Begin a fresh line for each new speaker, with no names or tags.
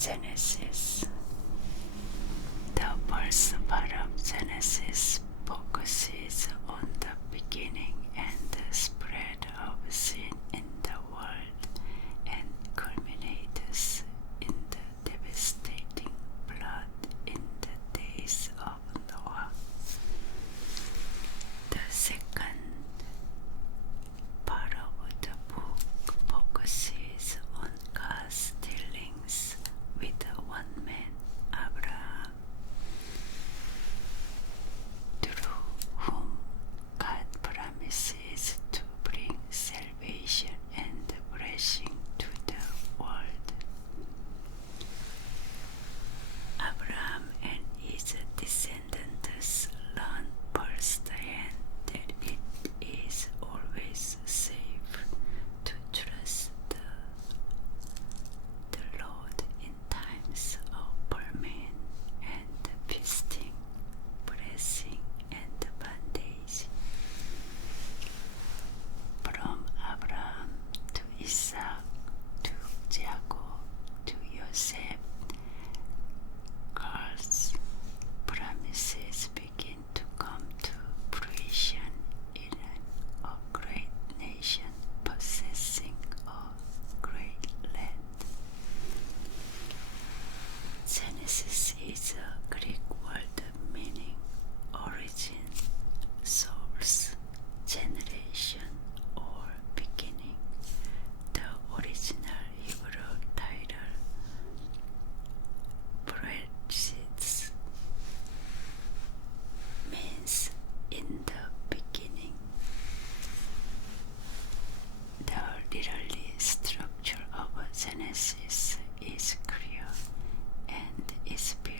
Genesis. literally structure of Genesis is clear and is pure.